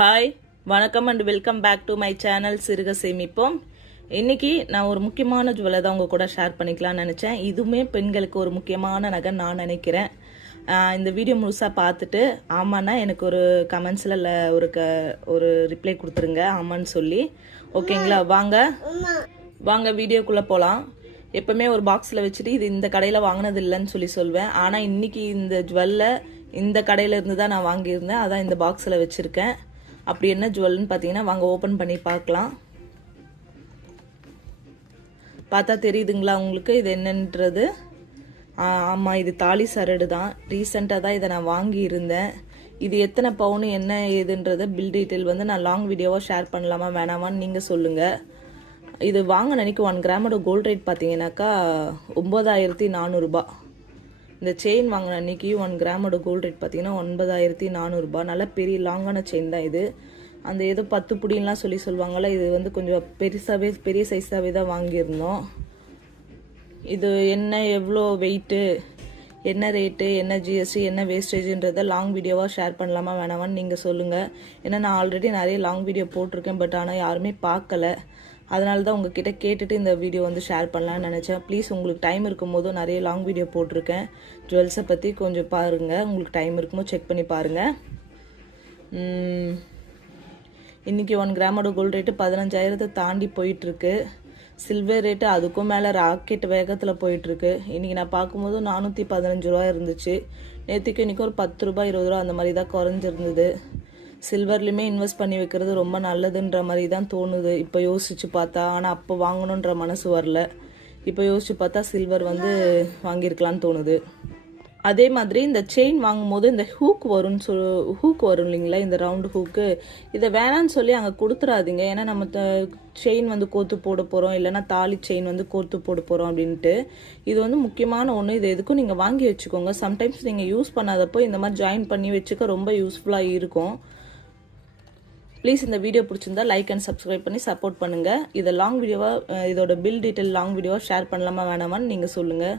Hi வணக்கம் and welcome back to my channel சிறுக சேமிப்போம். இன்னைக்கு நான் ஒரு முக்கியமான ஜுவலை தான் உங்க கூட ஷேர் பண்ணிக்கலாம்னு நினச்சேன். இதுவுமே பெண்களுக்கு ஒரு முக்கியமான நகை நான் நினைக்கிறேன். இந்த வீடியோ முழுசாக பார்த்துட்டு ஆமாண்ணா எனக்கு ஒரு கமெண்ட்ஸில் ஒரு ரிப்ளை கொடுத்துருங்க ஆமான்னு சொல்லி. ஓகேங்களா? வாங்க வீடியோக்குள்ளே போகலாம். எப்பவுமே ஒரு பாக்ஸில் வச்சுட்டு இது இந்த கடையில் வாங்கினது இல்லைன்னு சொல்லி சொல்வேன். ஆனால் இன்னைக்கு இந்த ஜுவல்லை இந்த கடையில் இருந்து தான் நான் வாங்கியிருந்தேன். அதான் இந்த பாக்ஸில் வச்சுருக்கேன். அப்படி என்ன ஜுவல்னு பார்த்தீங்கன்னா வாங்க ஓப்பன் பண்ணி பார்க்கலாம். பார்த்தா தெரியுதுங்களா உங்களுக்கு இது என்னன்றது? ஆமாம், இது தாலி சரடு தான். ரீசெண்டாக தான் இதை நான் வாங்கியிருந்தேன். இது எத்தனை பவுனு என்ன ஏதுன்றது பில் டீட்டெயில் வந்து நான் லாங் வீடியோவாக ஷேர் பண்ணலாமா வேணாமான்னு நீங்கள் சொல்லுங்கள். இது வாங்க நினைக்க 1 கிராமோட கோல்ட் ரேட் பார்த்தீங்கன்னாக்கா 9400 ரூபா. இந்த செயின் வாங்கின அன்றைக்கி 1 கிராமோட கோல்ட் ரேட் பார்த்தீங்கன்னா 9400 ரூபா. நல்ல பெரிய லாங்கான செயின் தான் இது. அந்த ஏதோ 10 புடின்லாம் சொல்லி சொல்லுவாங்கள்ல, இது வந்து கொஞ்சம் பெரிய சைஸாகவே தான் வாங்கியிருந்தோம். இது என்ன எவ்வளோ வெயிட்டு, என்ன ரேட்டு, என்ன ஜிஎஸ்டி, என்ன வேஸ்டேஜ்ன்றதை லாங் வீடியோவாக ஷேர் பண்ணலாமா வேணாமான்னு நீங்கள் சொல்லுங்கள். ஏன்னா நான் ஆல்ரெடி நிறைய லாங் வீடியோ போட்டிருக்கேன். பட் ஆனால் யாருமே பார்க்கல. அதனால தான் உங்ககிட்ட கேட்டுட்டு இந்த வீடியோ வந்து ஷேர் பண்ணலான்னு நினச்சேன். ப்ளீஸ் உங்களுக்கு டைம் இருக்கும்போது நிறைய லாங் வீடியோ போட்டிருக்கேன். ஜுவல்ஸை பற்றி கொஞ்சம் பாருங்கள். உங்களுக்கு டைம் இருக்கும்போது செக் பண்ணி பாருங்கள். இன்றைக்கி 1 கிராமோட கோல்டு ரேட்டு 15,000 தாண்டி போயிட்டுருக்கு. சில்வர் ரேட்டு அதுக்கும் மேலே ராக்கெட் வேகத்தில் போயிட்டுருக்கு. இன்றைக்கி நான் பார்க்கும்போது 415 ரூபா இருந்துச்சு. நேற்றுக்கு இன்றைக்கி ஒரு 10 ரூபா 20 ரூபா அந்த மாதிரி தான் குறைஞ்சிருந்தது. சில்வர்லையுமே இன்வெஸ்ட் பண்ணி வைக்கிறது ரொம்ப நல்லதுன்ற மாதிரி தான் தோணுது இப்போ யோசிச்சு பார்த்தா. ஆனால் அப்போ வாங்கணுன்ற மனசு வரல. இப்போ யோசிச்சு பார்த்தா சில்வர் வந்து வாங்கியிருக்கலான்னு தோணுது. அதே மாதிரி இந்த செயின் வாங்கும்போது இந்த ஹூக் வரும் இல்லைங்களா, இந்த ரவுண்டு ஹூக்கு, இதை வேணான்னு சொல்லி அங்கே கொடுத்துடாதீங்க. ஏன்னா நம்ம செயின் வந்து கோர்த்து போட போகிறோம், இல்லைன்னா தாலி செயின் வந்து கோர்த்து போட போகிறோம் அப்படின்ட்டு. இது வந்து முக்கியமான ஒன்று. இது எதுக்கும் நீங்கள் வாங்கி வச்சுக்கோங்க. சம்டைம்ஸ் நீங்கள் யூஸ் பண்ணாதப்போ இந்த மாதிரி ஜாயின் பண்ணி வச்சுக்க ரொம்ப யூஸ்ஃபுல்லாக இருக்கும். ப்ளீஸ் இந்த வீடியோ பிடிச்சிருந்தா லைக் அண்ட் சப்ஸ்கிரைப் பண்ணி சப்போர்ட் பண்ணுங்கள். இதை லாங் வீடியோவாக இதோட பில் டீட்டெயில் லாங் வீடியோவாக ஷேர் பண்ணலாமா வேணாமான்னு நீங்கள் சொல்லுங்கள்.